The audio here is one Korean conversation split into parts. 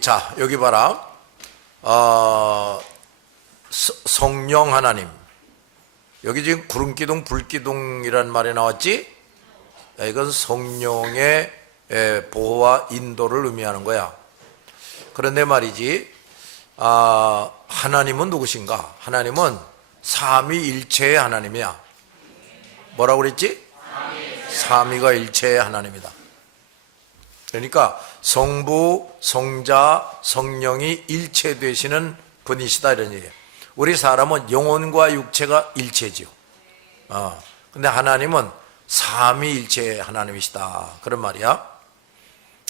자, 여기 봐라. 성령 하나님. 여기 지금 구름기둥, 불기둥이라는 말이 나왔지? 이건 성령의 보호와 인도를 의미하는 거야. 그런데 말이지, 하나님은 누구신가? 하나님은 삼위일체의 하나님이야. 뭐라고 그랬지? 삼위가 일체의 하나님이다. 그러니까 성부, 성자, 성령이 일체 되시는 분이시다 이런 얘기예요. 우리 사람은 영혼과 육체가 일체지요. 근데 하나님은 삼위일체의 하나님이시다 그런 말이야.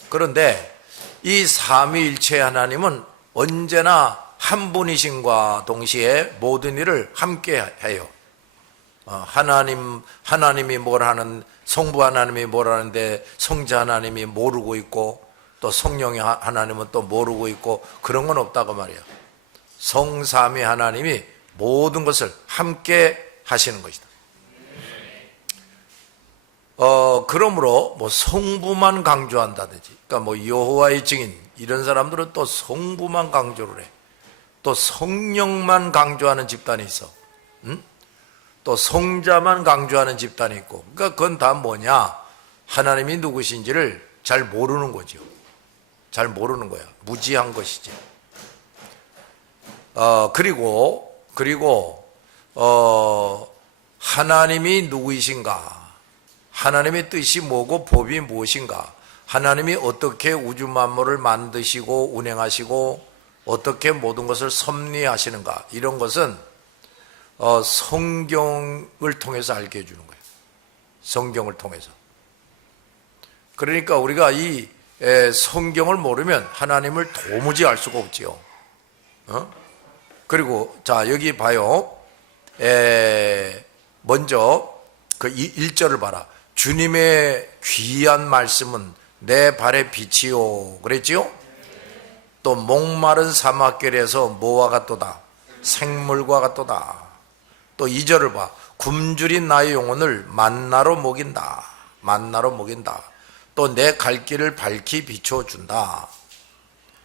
그런데 이 삼위일체의 하나님은 언제나 한 분이신과 동시에 모든 일을 함께 해요. 하나님이 뭘 하는, 성부 하나님이 뭘 하는데 성자 하나님이 모르고 있고 또 성령의 하나님은 또 모르고 있고 그런 건 없다고 말이야. 성삼위 하나님이 모든 것을 함께 하시는 것이다. 그러므로 뭐 성부만 강조한다든지, 그러니까 뭐 여호와의 증인 이런 사람들은 또 성부만 강조를 해. 또 성령만 강조하는 집단이 있어. 또 성자만 강조하는 집단이 있고. 그러니까 그건 다 뭐냐? 하나님이 누구신지를 잘 모르는 거죠. 잘 모르는 거야. 무지한 것이지. 그리고 하나님이 누구이신가? 하나님의 뜻이 뭐고 법이 무엇인가? 하나님이 어떻게 우주 만물을 만드시고 운행하시고 어떻게 모든 것을 섭리하시는가? 이런 것은 성경을 통해서 알게 해주는 거예요. 성경을 통해서. 그러니까 우리가 이 성경을 모르면 하나님을 도무지 알 수가 없지요. 그리고 자 여기 봐요. 먼저 그 1절을 봐라. 주님의 귀한 말씀은 내 발의 빛이요 그랬지요? 또 목마른 사막길에서 뭐와 같도다? 생물과 같도다. 또 2절을 봐. 굶주린 나의 영혼을 만나로 먹인다. 만나로 먹인다. 또 내 갈 길을 밝히 비춰준다.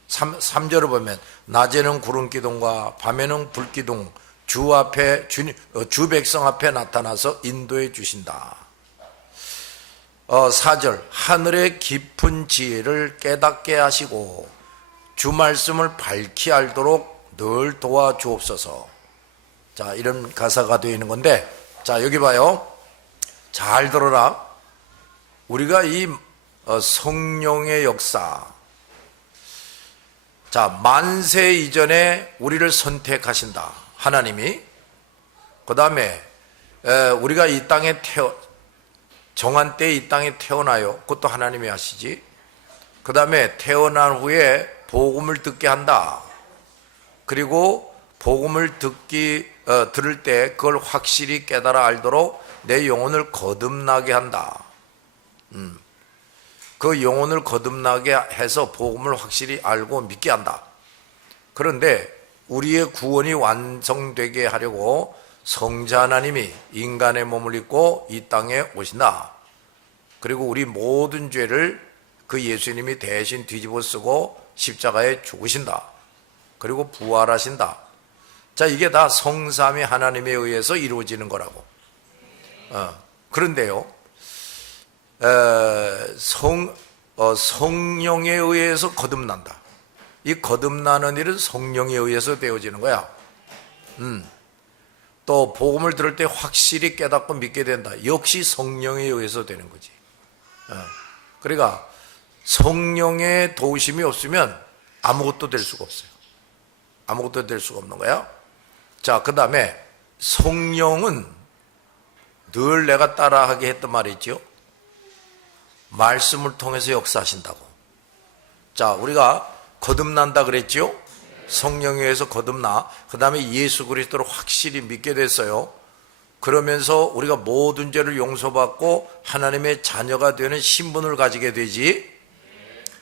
3절을 보면 낮에는 구름기둥과 밤에는 불기둥 주 백성 앞에 나타나서 인도해 주신다. 4절 하늘의 깊은 지혜를 깨닫게 하시고 주 말씀을 밝히 알도록 늘 도와주옵소서. 자, 이런 가사가 되어 있는 건데, 자, 여기 봐요. 잘 들어라. 우리가 이 성령의 역사, 자, 만세 이전에 우리를 선택하신다. 하나님이. 그 다음에 우리가 이 땅에 정한 때에 이 땅에 태어나요. 그것도 하나님이 하시지. 그 다음에 태어난 후에 복음을 듣게 한다. 그리고 복음을 들을 때 그걸 확실히 깨달아 알도록 내 영혼을 거듭나게 한다. 그 영혼을 거듭나게 해서 복음을 확실히 알고 믿게 한다. 그런데 우리의 구원이 완성되게 하려고 성자 하나님이 인간의 몸을 입고 이 땅에 오신다. 그리고 우리 모든 죄를 그 예수님이 대신 뒤집어 쓰고 십자가에 죽으신다. 그리고 부활하신다. 자, 이게 다 성삼위 하나님에 의해서 이루어지는 거라고. 그런데요, 성령에 의해서 거듭난다. 이 거듭나는 일은 성령에 의해서 되어지는 거야. 또 복음을 들을 때 확실히 깨닫고 믿게 된다. 역시 성령에 의해서 되는 거지. 그러니까 성령의 도우심이 없으면 아무것도 될 수가 없어요. 아무것도 될 수가 없는 거야. 자, 그 다음에 성령은 늘 내가 따라하게 했던 말이 있죠. 말씀을 통해서 역사하신다고. 자, 우리가 거듭난다 그랬죠. 성령에 의해서 거듭나. 그 다음에 예수 그리스도를 확실히 믿게 됐어요. 그러면서 우리가 모든 죄를 용서받고 하나님의 자녀가 되는 신분을 가지게 되지.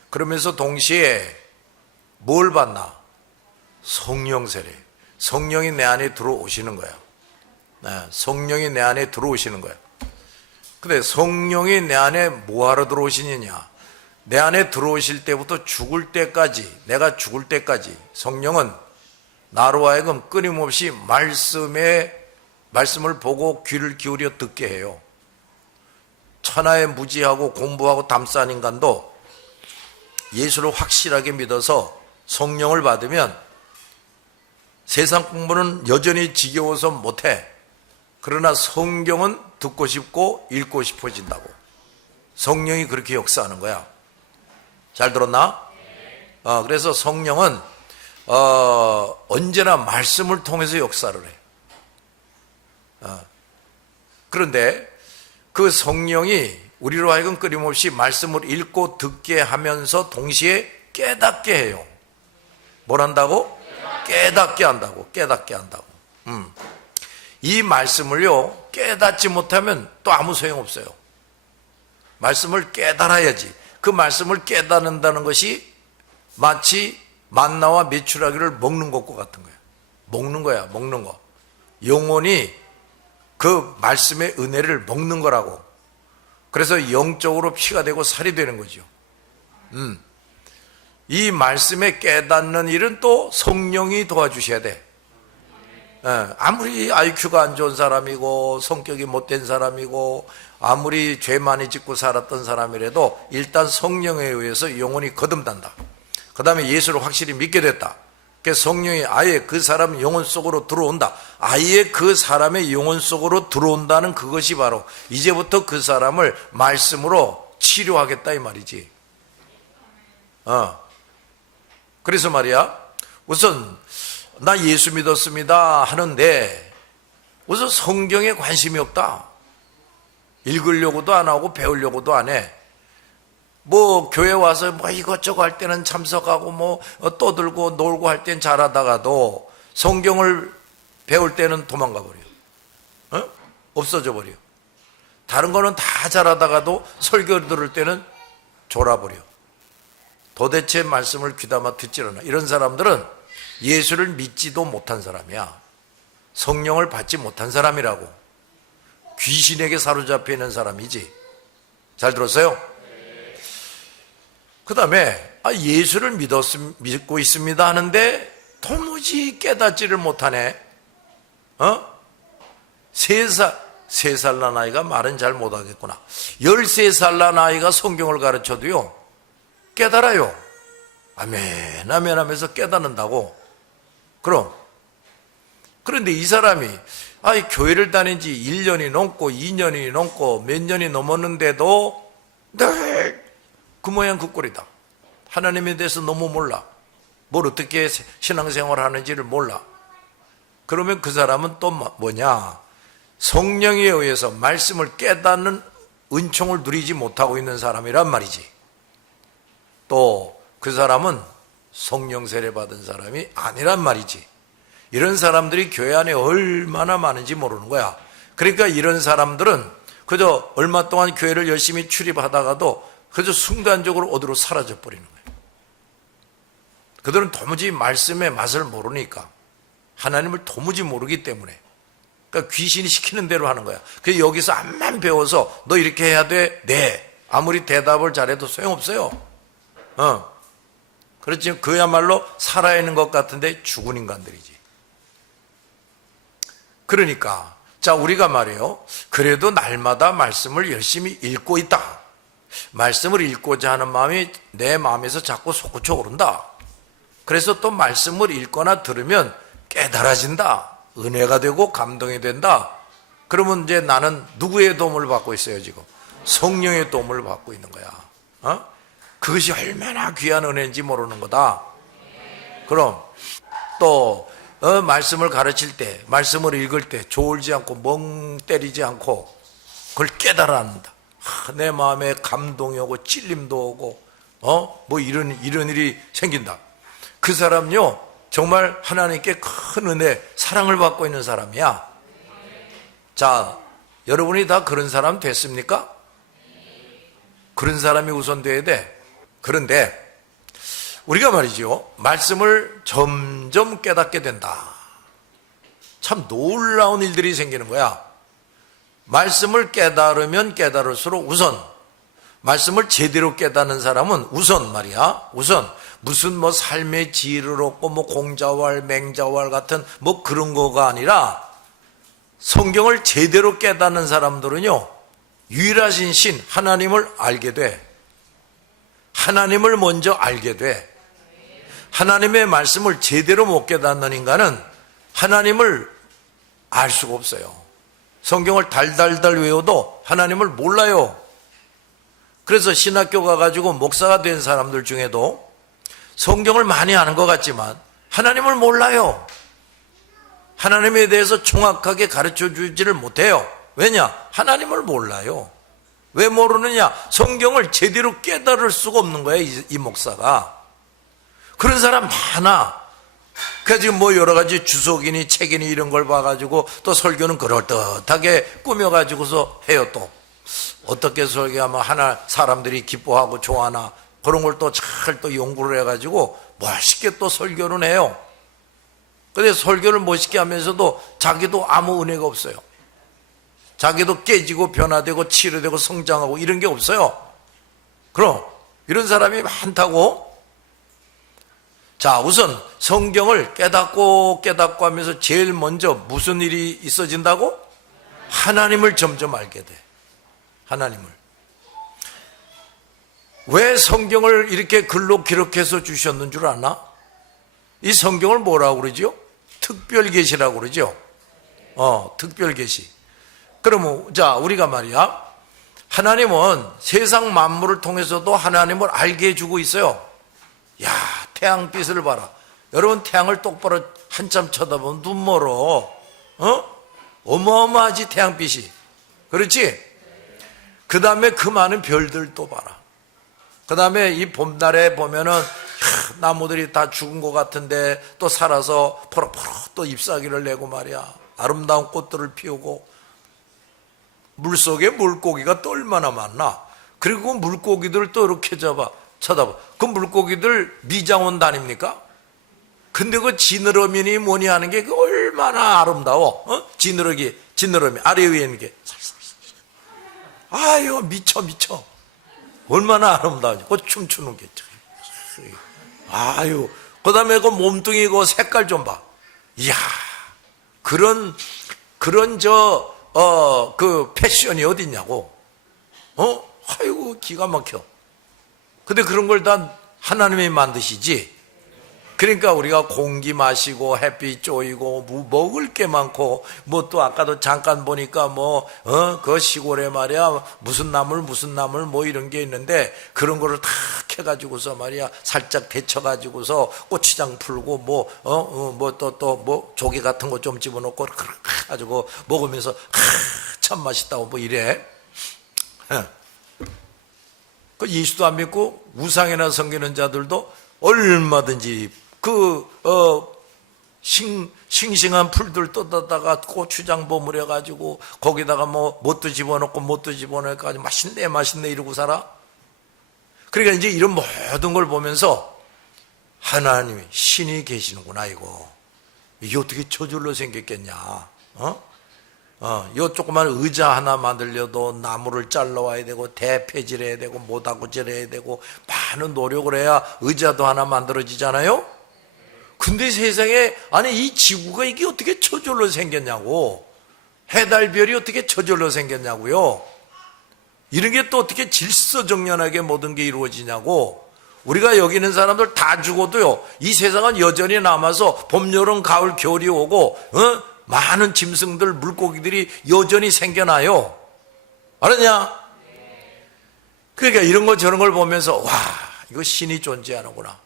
그러면서 동시에 뭘 받나? 성령 세례. 성령이 내 안에 들어오시는 거야. 성령이 내 안에 들어오시는 거야. 근데 성령이 내 안에 뭐하러 들어오시느냐? 내 안에 들어오실 때부터 죽을 때까지, 내가 죽을 때까지 성령은 나로 하여금 끊임없이 말씀을 보고 귀를 기울여 듣게 해요. 천하에 무지하고 공부하고 담싼 인간도 예수를 확실하게 믿어서 성령을 받으면 세상 공부는 여전히 지겨워서 못해. 그러나 성경은 듣고 싶고 읽고 싶어진다고. 성령이 그렇게 역사하는 거야. 잘 들었나? 그래서 성령은 언제나 말씀을 통해서 역사를 해. 그런데 그 성령이 우리로 하여금 끊임없이 말씀을 읽고 듣게 하면서 동시에 깨닫게 해요. 뭘 한다고? 깨닫게 한다고. 깨닫게 한다고. 이 말씀을요, 깨닫지 못하면 또 아무 소용없어요. 말씀을 깨달아야지. 그 말씀을 깨닫는다는 것이 마치 만나와 메추라기를 먹는 것과 같은 거야. 먹는 거야, 먹는 거. 영혼이 그 말씀의 은혜를 먹는 거라고. 그래서 영적으로 피가 되고 살이 되는 거죠. 이 말씀에 깨닫는 일은 또 성령이 도와주셔야 돼. 아무리 IQ가 안 좋은 사람이고 성격이 못된 사람이고 아무리 죄 많이 짓고 살았던 사람이라도 일단 성령에 의해서 영혼이 거듭난다. 그 다음에 예수를 확실히 믿게 됐다. 그래서 성령이 아예 그 사람 영혼 속으로 들어온다. 아예 그 사람의 영혼 속으로 들어온다는 그것이 바로 이제부터 그 사람을 말씀으로 치료하겠다 이 말이지. 그래서 말이야, 우선 나 예수 믿었습니다 하는데 우선 성경에 관심이 없다. 읽으려고도 안 하고 배우려고도 안 해. 뭐 교회 와서 뭐 이것저것 할 때는 참석하고 뭐 떠들고 놀고 할 땐 잘하다가도 성경을 배울 때는 도망가 버려. 없어져 버려. 다른 거는 다 잘하다가도 설교 들을 때는 졸아버려. 도대체 말씀을 귀담아 듣질 않아. 이런 사람들은 예수를 믿지도 못한 사람이야. 성령을 받지 못한 사람이라고. 귀신에게 사로잡혀 있는 사람이지. 잘 들었어요? 그 다음에 예수를 믿고 있습니다 하는데 도무지 깨닫지를 못하네. 3살 난 아이가 말은 잘 못하겠구나. 13살 난 아이가 성경을 가르쳐도요 깨달아요. 아멘 아멘 하면서 깨닫는다고. 그런데 이 사람이 교회를 다닌 지 1년이 넘고 2년이 넘고 몇 년이 넘었는데도 늘 그 모양 그 꼴이다. 하나님에 대해서 너무 몰라. 뭘 어떻게 신앙생활 하는지를 몰라. 그러면 그 사람은 또 뭐냐? 성령에 의해서 말씀을 깨닫는 은총을 누리지 못하고 있는 사람이란 말이지. 또 그 사람은 성령 세례 받은 사람이 아니란 말이지. 이런 사람들이 교회 안에 얼마나 많은지 모르는 거야. 그러니까 이런 사람들은 그저 얼마 동안 교회를 열심히 출입하다가도 그저 순간적으로 어디로 사라져 버리는 거예요. 그들은 도무지 말씀의 맛을 모르니까, 하나님을 도무지 모르기 때문에, 그러니까 귀신이 시키는 대로 하는 거야. 그래서 여기서 암만 배워서 너 이렇게 해야 돼? 네. 아무리 대답을 잘해도 소용없어요. 그렇지. 그야말로 살아있는 것 같은데 죽은 인간들이지. 그러니까 자, 우리가 말이에요, 그래도 날마다 말씀을 열심히 읽고 있다. 말씀을 읽고자 하는 마음이 내 마음에서 자꾸 솟구쳐 오른다. 그래서 또 말씀을 읽거나 들으면 깨달아진다. 은혜가 되고 감동이 된다. 그러면 이제 나는 누구의 도움을 받고 있어요? 지금 성령의 도움을 받고 있는 거야. 그것이 얼마나 귀한 은혜인지 모르는 거다. 그럼 또 말씀을 가르칠 때, 말씀을 읽을 때 졸지 않고 멍 때리지 않고 그걸 깨달아낸다. 내 마음에 감동이 오고 찔림도 오고 뭐 이런 일이 생긴다. 그 사람요 정말 하나님께 큰 은혜, 사랑을 받고 있는 사람이야. 자, 여러분이 다 그런 사람 됐습니까? 그런 사람이 우선 돼야 돼. 그런데 우리가 말이죠, 말씀을 점점 깨닫게 된다. 참 놀라운 일들이 생기는 거야. 말씀을 깨달으면 깨달을수록 우선 말씀을 제대로 깨닫는 사람은 우선 말이야, 우선 무슨 뭐 삶의 지혜를 얻고 뭐 공자왈 맹자왈 같은 뭐 그런 거가 아니라 성경을 제대로 깨닫는 사람들은요, 유일하신 신 하나님을 알게 돼. 하나님을 먼저 알게 돼. 하나님의 말씀을 제대로 못 깨닫는 인간은 하나님을 알 수가 없어요. 성경을 달달달 외워도 하나님을 몰라요. 그래서 신학교 가가지고 목사가 된 사람들 중에도 성경을 많이 아는 것 같지만 하나님을 몰라요. 하나님에 대해서 정확하게 가르쳐 주지를 못해요. 왜냐? 하나님을 몰라요. 왜 모르느냐? 성경을 제대로 깨달을 수가 없는 거예요, 이 목사가. 그런 사람 많아. 그래서 지금 뭐 여러 가지 주석이니 책이니 이런 걸 봐가지고 또 설교는 그럴듯하게 꾸며가지고서 해요. 또 어떻게 설교하면 하나 사람들이 기뻐하고 좋아하나 그런 걸 또 잘 또 연구를 해가지고 멋있게 또 설교는 해요. 근데 설교를 멋있게 하면서도 자기도 아무 은혜가 없어요. 자기도 깨지고 변화되고 치료되고 성장하고 이런 게 없어요. 그럼 이런 사람이 많다고. 자, 우선 성경을 깨닫고 하면서 제일 먼저 무슨 일이 있어진다고? 하나님을 점점 알게 돼. 하나님을. 왜 성경을 이렇게 글로 기록해서 주셨는 줄 아나? 이 성경을 뭐라고 그러죠? 특별계시라고 그러죠. 특별계시. 그러면 자, 우리가 말이야, 하나님은 세상 만물을 통해서도 하나님을 알게 해주고 있어요. 야, 태양빛을 봐라. 여러분, 태양을 똑바로 한참 쳐다보면 눈 멀어. 어마어마하지, 태양빛이. 그렇지? 그 다음에 그 많은 별들 또 봐라. 그 다음에 이 봄날에 보면은 나무들이 다 죽은 것 같은데 또 살아서 포럭포럭 또 잎사귀를 내고 말이야. 아름다운 꽃들을 피우고. 물속에 물고기가 또 얼마나 많나. 그리고 물고기들을 또 이렇게 쳐다봐. 그 물고기들 미장원 다닙니까? 근데 그 지느러미니 뭐니 하는 게 그 얼마나 아름다워. 지느러미 아래 위에 있는 게 아유, 미쳐. 얼마나 아름다운지. 그 춤추는 게. 아유, 그 다음에 그 몸뚱이 그 색깔 좀 봐. 이야, 그런 그 패션이 어딨냐고. 아이고, 기가 막혀. 근데 그런 걸 다 하나님이 만드시지. 그러니까 우리가 공기 마시고 햇빛 쬐이고 먹을 게 많고 뭐 또 아까도 잠깐 보니까 그 시골에 말이야 무슨 나물 뭐 이런 게 있는데 그런 거를 다 캐가지고서 말이야 살짝 데쳐가지고서 고추장 풀고 또 조개 같은 거 좀 집어넣고 가지고 먹으면서 참 맛있다고 뭐 이래. 그 예수도 안 믿고 우상이나 섬기는 자들도 얼마든지 싱싱한 풀들 뜯어다가 고추장 버무려 가지고 거기다가 뭣도 집어넣고 뭣도 집어넣어가지고 맛있네 이러고 살아. 그러니까 이제 이런 모든 걸 보면서 하나님이 신이 계시는구나. 이게 어떻게 저절로 생겼겠냐. 요 조그만 의자 하나 만들려도 나무를 잘라와야 되고 대패질해야 되고 모다구질해야 되고 많은 노력을 해야 의자도 하나 만들어지잖아요. 근데 세상에 아니 이 지구가 이게 어떻게 저절로 생겼냐고. 해달별이 어떻게 저절로 생겼냐고요. 이런 게 또 어떻게 질서정연하게 모든 게 이루어지냐고. 우리가 여기 있는 사람들 다 죽어도요 이 세상은 여전히 남아서 봄, 여름, 가을, 겨울이 오고 많은 짐승들, 물고기들이 여전히 생겨나요. 알았냐? 그러니까 이런 거 저런 걸 보면서 와, 이거 신이 존재하는구나.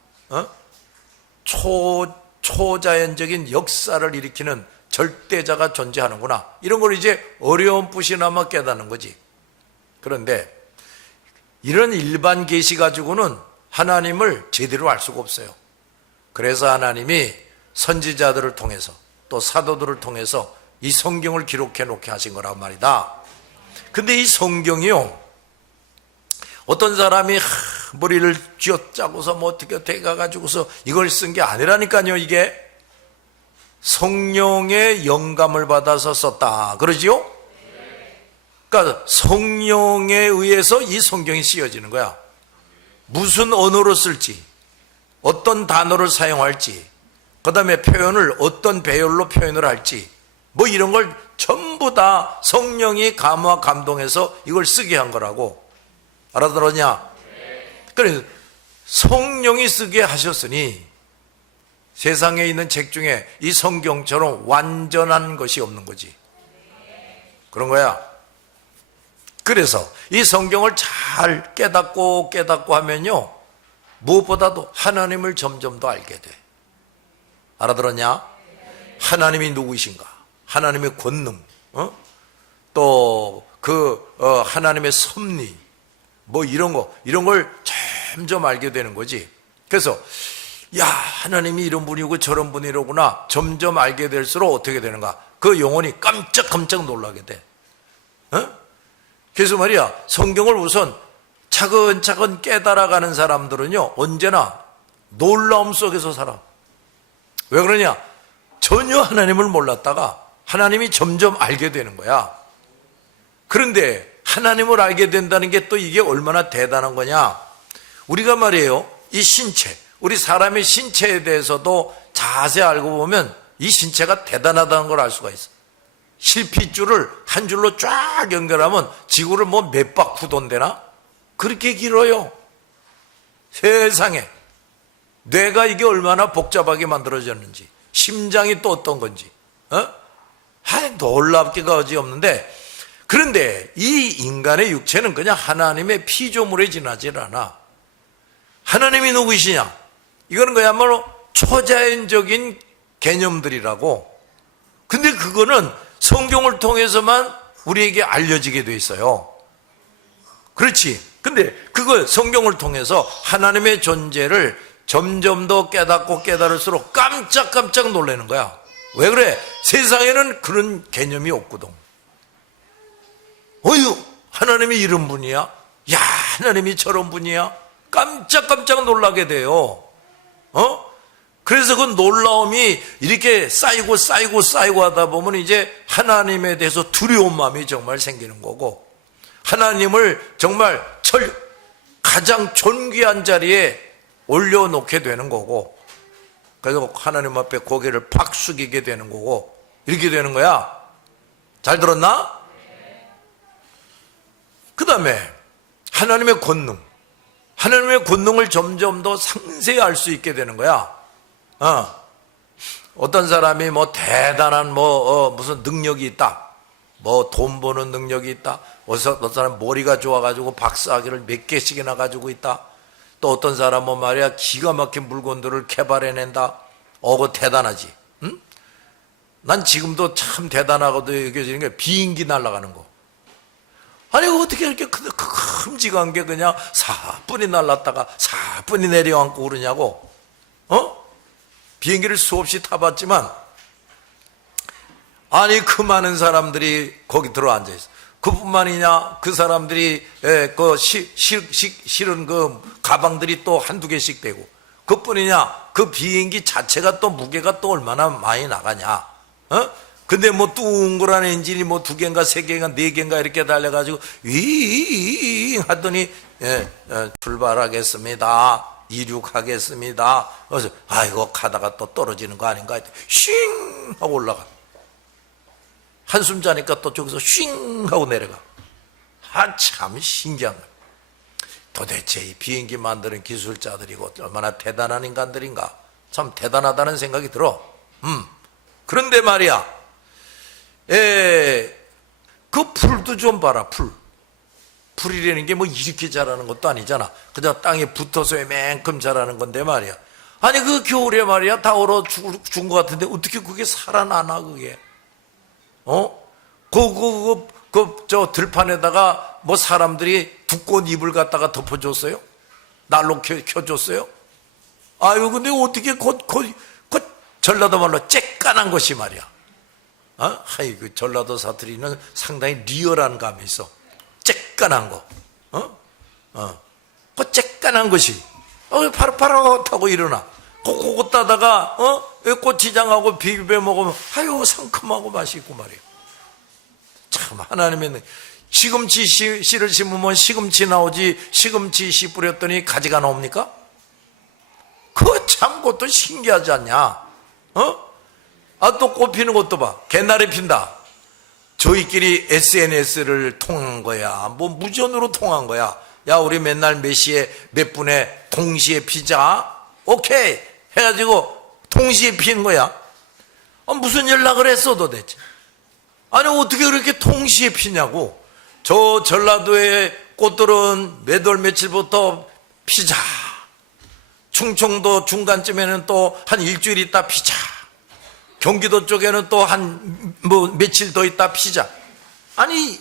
초자연적인 역사를 일으키는 절대자가 존재하는구나. 이런 걸 이제 어려움뿐이나마 깨닫는 거지. 그런데 이런 일반 계시 가지고는 하나님을 제대로 알 수가 없어요. 그래서 하나님이 선지자들을 통해서 또 사도들을 통해서 이 성경을 기록해 놓게 하신 거란 말이다. 근데 이 성경이요, 어떤 사람이 머리를 쥐어짜고서 어떻게 돼가지고서 이걸 쓴 게 아니라니까요. 이게 성령의 영감을 받아서 썼다 그러지요? 그러니까 성령에 의해서 이 성경이 쓰여지는 거야. 무슨 언어로 쓸지, 어떤 단어를 사용할지, 그 다음에 표현을 어떤 배열로 표현을 할지, 뭐 이런 걸 전부 다 성령이 감화 감동해서 이걸 쓰게 한 거라고. 알아들었냐? 그래서 성령이 쓰게 하셨으니 세상에 있는 책 중에 이 성경처럼 완전한 것이 없는 거지. 그런 거야. 그래서 이 성경을 잘 깨닫고 하면요, 무엇보다도 하나님을 점점 더 알게 돼. 알아들었냐? 하나님이 누구이신가? 하나님의 권능, 또 하나님의 섭리, 뭐 이런 걸 점점 알게 되는 거지. 그래서 야, 하나님이 이런 분이고 저런 분이로구나 점점 알게 될수록 어떻게 되는가? 그 영혼이 깜짝 놀라게 돼. 그래서 말이야, 성경을 우선 차근차근 깨달아가는 사람들은요, 언제나 놀라움 속에서 살아. 왜 그러냐? 전혀 하나님을 몰랐다가 하나님이 점점 알게 되는 거야. 그런데 하나님을 알게 된다는 게 또 이게 얼마나 대단한 거냐? 우리가 말이에요, 이 신체, 우리 사람의 신체에 대해서도 자세히 알고 보면 이 신체가 대단하다는 걸 알 수가 있어. 실핏줄을 한 줄로 쫙 연결하면 지구를 뭐 몇 박 후돈되나? 그렇게 길어요. 세상에. 뇌가 이게 얼마나 복잡하게 만들어졌는지, 심장이 또 어떤 건지, 놀랍기가 어지없는데, 그런데 이 인간의 육체는 그냥 하나님의 피조물에 지나질 않아. 하나님이 누구이시냐? 이거는 그야말로 초자연적인 개념들이라고. 근데 그거는 성경을 통해서만 우리에게 알려지게 돼 있어요. 그렇지. 근데 그걸 성경을 통해서 하나님의 존재를 점점 더 깨닫고 깨달을수록 깜짝 놀라는 거야. 왜 그래? 세상에는 그런 개념이 없거든. 어휴, 하나님이 이런 분이야? 야, 하나님이 저런 분이야? 깜짝 놀라게 돼요. 그래서 그 놀라움이 이렇게 쌓이고 하다 보면 이제 하나님에 대해서 두려운 마음이 정말 생기는 거고, 하나님을 정말 가장 존귀한 자리에 올려놓게 되는 거고, 그래서 하나님 앞에 고개를 팍 숙이게 되는 거고, 이렇게 되는 거야. 잘 들었나? 그 다음에 하나님의 권능을 점점 더 상세히 알 수 있게 되는 거야. 어떤 사람이 뭐 대단한 무슨 능력이 있다, 뭐 돈 버는 능력이 있다, 어떤 사람 머리가 좋아가지고 박사학위를 몇 개씩이나 가지고 있다, 또 어떤 사람은 말이야 기가 막힌 물건들을 개발해낸다. 그거 대단하지. 응? 난 지금도 참 대단하거든 여겨지는 게 비행기 날아가는 거. 아니 어떻게 이렇게 큼직한 게 그냥 사뿐히 날랐다가 사뿐히 내려앉고 그러냐고. 비행기를 수없이 타봤지만, 아니 그 많은 사람들이 거기 들어앉아 있어. 그뿐만이냐, 그 사람들이 실은 그 가방들이 또 한두 개씩 되고, 그뿐이냐, 그 비행기 자체가 또 무게가 또 얼마나 많이 나가냐. 근데 뭐 둥그란 엔진이 뭐 2개인가 3개인가 4개인가 이렇게 달려가지고 윙 하더니 출발하겠습니다, 이륙하겠습니다. 그래서 아이고 가다가 또 떨어지는 거 아닌가 했더니 쉥 하고 올라가. 한숨 자니까 또 저기서 쉥 하고 내려가. 참 신기한 거야. 도대체 이 비행기 만드는 기술자들이고 얼마나 대단한 인간들인가. 참 대단하다는 생각이 들어. 그런데 말이야, 그 풀도 좀 봐라. 풀이라는 게 뭐 이렇게 자라는 것도 아니잖아. 그냥 땅에 붙어서 이만큼 자라는 건데 말이야. 아니 그 겨울에 말이야 다 얼어 죽은 것 같은데 어떻게 그게 살아나나 그게? 저 들판에다가 뭐 사람들이 두꺼운 이불 갖다가 덮어줬어요? 난로 켜줬어요? 아유 근데 어떻게 전라도 말로 쬐깐한 것이 말이야. 그 전라도 사투리는 상당히 리얼한 감이 있어. 쬐깐한 거. 그 쬐깐한 것이 파릇파릇하고 일어나. 그거 따다가 고추장하고 비벼 먹으면 아유 상큼하고 맛있고 말이야. 참 하나님의 시금치 씨를 심으면 시금치 나오지, 시금치 씨 뿌렸더니 가지가 나옵니까? 그거 참 그것도 신기하지 않냐? 또 꽃 피는 것도 봐. 개나리 핀다. 저희끼리 SNS를 통한 거야. 뭐 무전으로 통한 거야. 야, 우리 맨날 몇 시에 몇 분에 동시에 피자. 오케이 해가지고 동시에 피는 거야. 무슨 연락을 했어 도대체? 아니 어떻게 그렇게 동시에 피냐고. 저 전라도의 꽃들은 몇 월 며칠부터 피자. 충청도 중간쯤에는 또 한 일주일 있다 피자. 경기도 쪽에는 또 한 며칠 더 있다 피자. 아니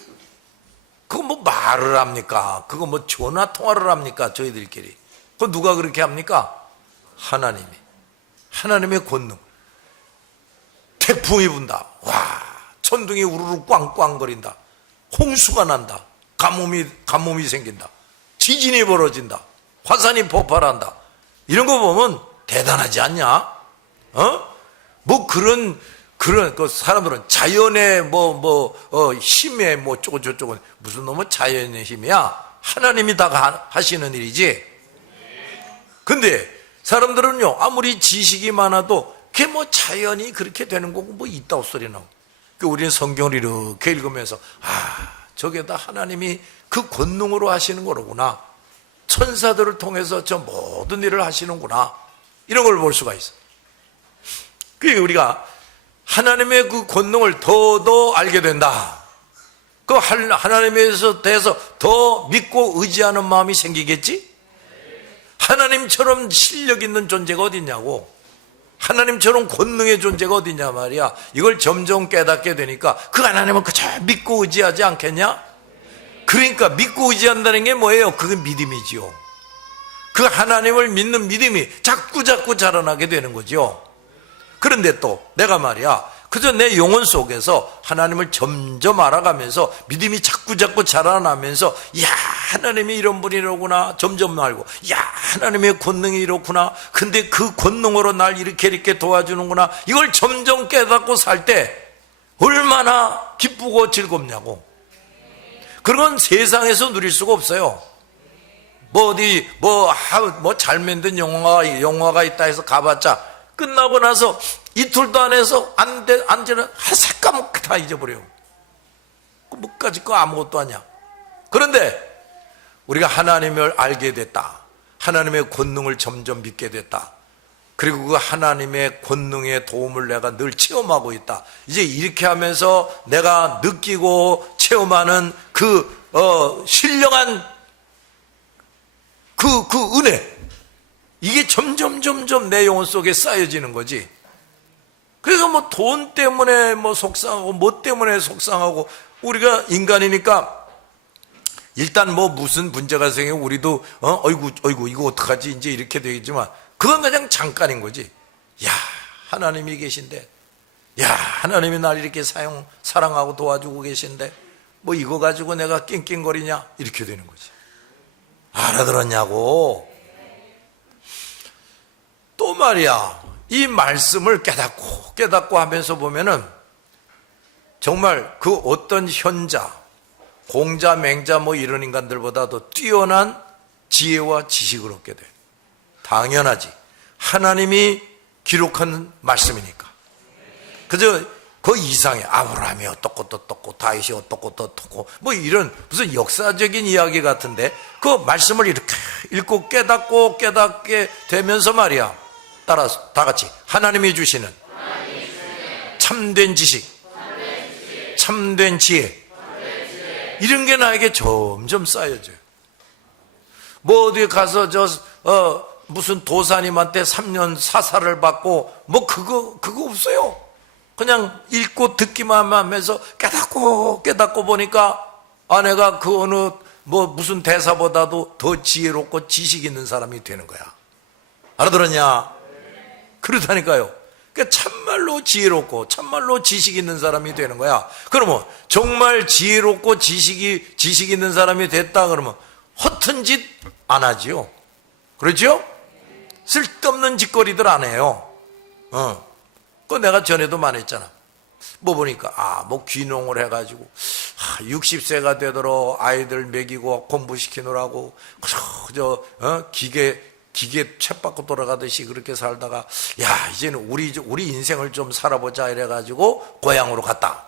그거 뭐 말을 합니까? 그거 뭐 전화 통화를 합니까? 저희들끼리. 그거 누가 그렇게 합니까? 하나님이. 하나님의 권능. 태풍이 분다. 와, 천둥이 우르르 꽝꽝거린다. 홍수가 난다. 가뭄이 생긴다. 지진이 벌어진다. 화산이 폭발한다. 이런 거 보면 대단하지 않냐? 뭐 그런 그 사람들은 자연의 힘에 뭐 쪼고저쪼고 무슨 놈의 자연의 힘이야? 하나님이 다 하시는 일이지. 근데 사람들은요, 아무리 지식이 많아도 그게 뭐 자연이 그렇게 되는 거고 뭐 있다고 소리 나고. 우리는 성경을 이렇게 읽으면서 저게 다 하나님이 그 권능으로 하시는 거로구나. 천사들을 통해서 저 모든 일을 하시는구나. 이런 걸 볼 수가 있어. 그게 우리가 하나님의 그 권능을 더 알게 된다. 그 하나님에 대해서 더 믿고 의지하는 마음이 생기겠지? 하나님처럼 실력 있는 존재가 어디 있냐고. 하나님처럼 권능의 존재가 어디 있냐 말이야. 이걸 점점 깨닫게 되니까 그 하나님은 그저 믿고 의지하지 않겠냐? 그러니까 믿고 의지한다는 게 뭐예요? 그게 믿음이지요. 그 하나님을 믿는 믿음이 자꾸 자라나게 되는 거죠. 그런데 또 내가 말이야, 그저 내 영혼 속에서 하나님을 점점 알아가면서 믿음이 자꾸 자라나면서 야, 하나님이 이런 분이로구나 점점 알고, 야, 하나님의 권능이 이렇구나. 근데 그 권능으로 날 이렇게 도와주는구나. 이걸 점점 깨닫고 살 때 얼마나 기쁘고 즐겁냐고. 그런 건 세상에서 누릴 수가 없어요. 잘 만든 영화가 있다 해서 가봤자 끝나고 나서 이틀도 안 해서 안 되는 새까맣게 다 잊어버려. 뭐까지 거 아무것도 아니야. 그런데 우리가 하나님을 알게 됐다. 하나님의 권능을 점점 믿게 됐다. 그리고 그 하나님의 권능의 도움을 내가 늘 체험하고 있다. 이제 이렇게 하면서 내가 느끼고 체험하는 신령한 그 은혜, 이게 점점 내 영혼 속에 쌓여지는 거지. 그래서 뭐 돈 때문에 속상하고 뭐 때문에 속상하고, 우리가 인간이니까 일단 무슨 문제가 생기면 우리도 어이구 이거 어떡하지 이제 이렇게 되겠지만, 그건 그냥 잠깐인 거지. 야, 하나님이 계신데, 야, 하나님이 날 이렇게 사랑하고 도와주고 계신데 뭐 이거 가지고 내가 낑낑거리냐, 이렇게 되는 거지. 알아들었냐고. 또 말이야, 이 말씀을 깨닫고 하면서 보면은 정말 그 어떤 현자, 공자, 맹자 이런 인간들보다도 뛰어난 지혜와 지식을 얻게 돼. 당연하지. 하나님이 기록한 말씀이니까. 그저 그 이상해. 아브라함이 어떻고 다윗이 어떻고 이런 무슨 역사적인 이야기 같은데, 그 말씀을 이렇게 읽고 깨닫게 되면서 말이야, 따라서 다 같이 하나님이 주시는 참된 지식, 참된 지혜, 이런 게 나에게 점점 쌓여져요. 어디 가서 무슨 도사님한테 3년 사사를 받고 그거 없어요. 그냥 읽고 듣기만 하면서 깨닫고 보니까 내가 그 어느 무슨 대사보다도 더 지혜롭고 지식 있는 사람이 되는 거야. 알아들었냐? 그렇다니까요. 그러니까 참말로 지혜롭고 참말로 지식 있는 사람이 되는 거야. 그러면 정말 지혜롭고 지식 있는 사람이 됐다 그러면 허튼 짓 안 하지요. 그렇죠? 쓸데없는 짓거리들 안 해요. 그거 내가 전에도 말했잖아. 뭐 보니까 뭐 귀농을 해가지고 60세가 되도록 아이들 먹이고 공부시키느라고 기계 쳇바퀴 돌아가듯이 그렇게 살다가 이제는 우리 인생을 좀 살아보자 이래가지고 고향으로 갔다.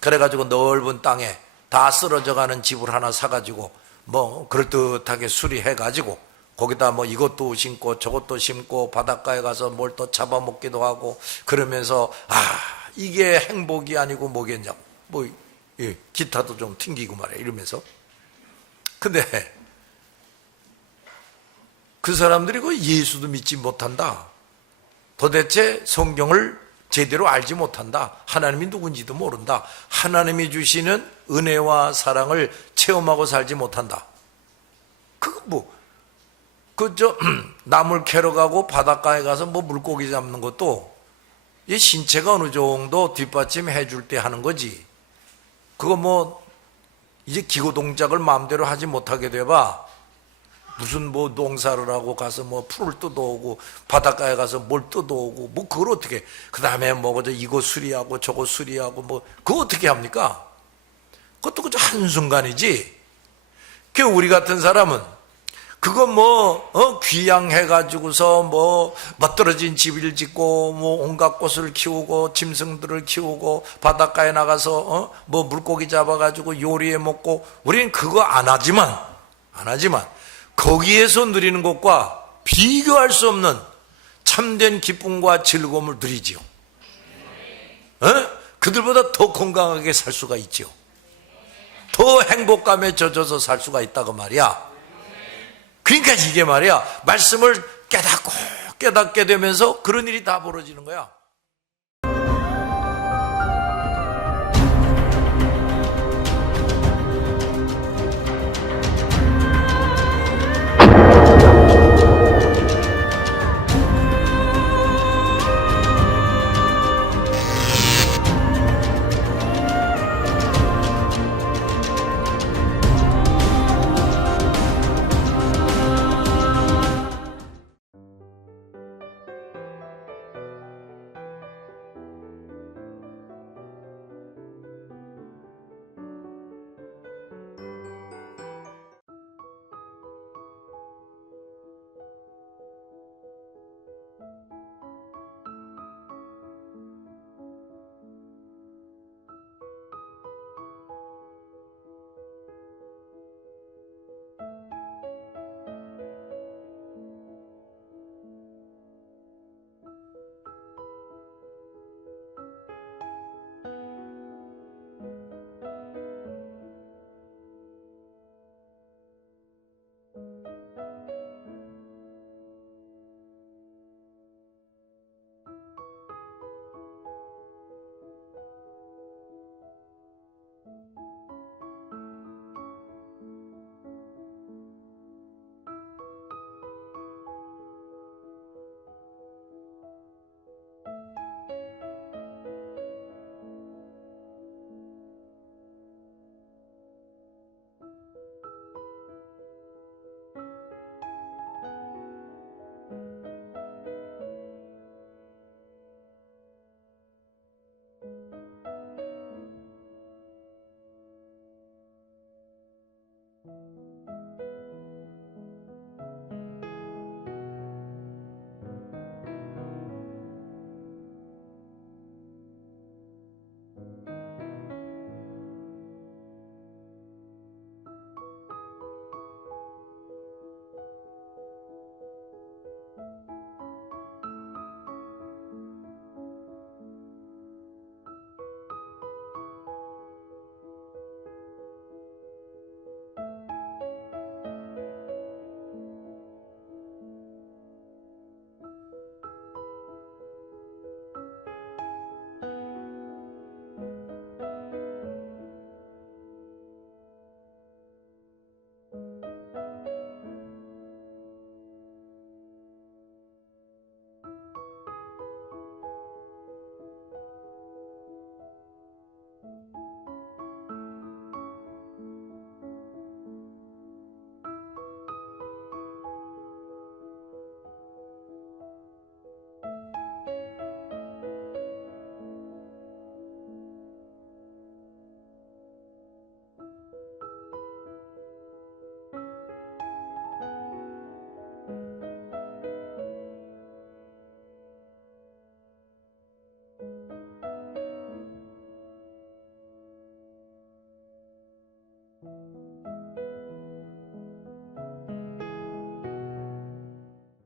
그래가지고 넓은 땅에 다 쓰러져가는 집을 하나 사가지고 뭐 그럴듯하게 수리해가지고 거기다 뭐 이것도 심고 저것도 심고 바닷가에 가서 뭘 또 잡아먹기도 하고 그러면서 이게 행복이 아니고 뭐겠냐고 기타도 좀 튕기고 말이야 이러면서. 근데 그 사람들이 그 예수도 믿지 못한다. 도대체 성경을 제대로 알지 못한다. 하나님이 누군지도 모른다. 하나님이 주시는 은혜와 사랑을 체험하고 살지 못한다. 나물 캐러 가고 바닷가에 가서 뭐 물고기 잡는 것도 이 신체가 어느 정도 뒷받침해 줄 때 하는 거지. 그거 뭐 이제 기고 동작을 마음대로 하지 못하게 돼봐. 무슨 뭐 농사를 하고 가서 뭐 풀을 뜯어오고 바닷가에 가서 뭘 뜯어오고 뭐 그걸 어떻게, 그 다음에 뭐 이거 수리하고 저거 수리하고 뭐 그거 어떻게 합니까? 그것도 그저 한순간이지. 그 우리 같은 사람은 그거 귀양해가지고서 멋들어진 집을 짓고 온갖 꽃을 키우고 짐승들을 키우고 바닷가에 나가서 물고기 잡아가지고 요리해 먹고 우리는 그거 안 하지만 거기에서 누리는 것과 비교할 수 없는 참된 기쁨과 즐거움을 누리지요. 그들보다 더 건강하게 살 수가 있지요. 더 행복감에 젖어서 살 수가 있다고 말이야. 그러니까 이게 말이야, 말씀을 깨닫게 되면서 그런 일이 다 벌어지는 거야.